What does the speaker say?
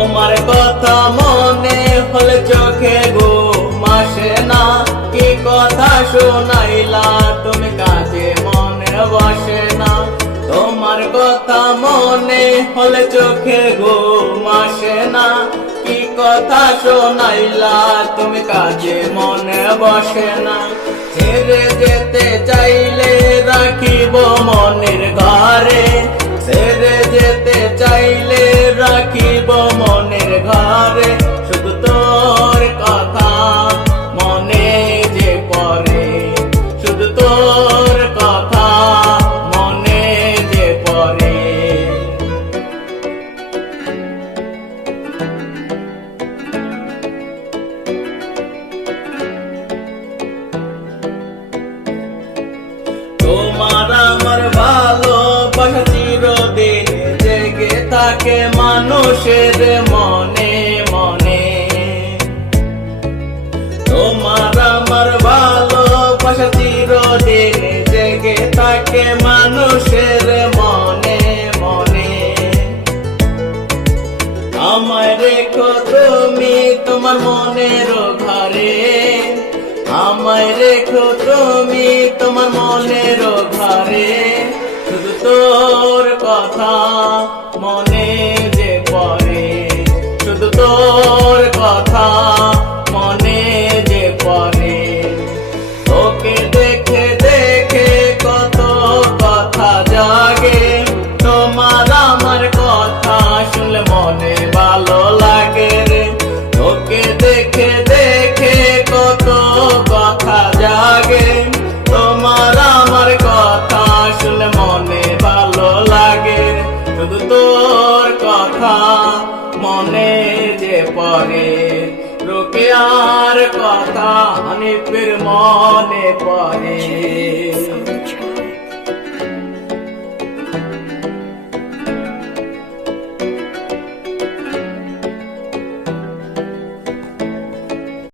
তোমার কথা মনে হলে চোখে গো, মাসে না কি কথা শোনাইলা, তুমি কাজে মনে বসে না। তোমার কথা মনে হলে চোখে গো, মাসে না কি কথা শোনাইলা, তুমি কাজে মনে বসে না। ছেড়ে যেতে চাইলে রাখিব মনের মানুষের মনে মনে। তোমার আমার ভালোবাসা চিরদিন জেগে থাকে মানুষের মনে মনে। আমায় রেখো তুমি তোমার মনের ঘরে। আমায় রেখো তুমি তোমার মনের ঘরে। শুধু তোর কথা মনে মনে যে পরে রোকে আর কথা হানিফের মনে পড়ে।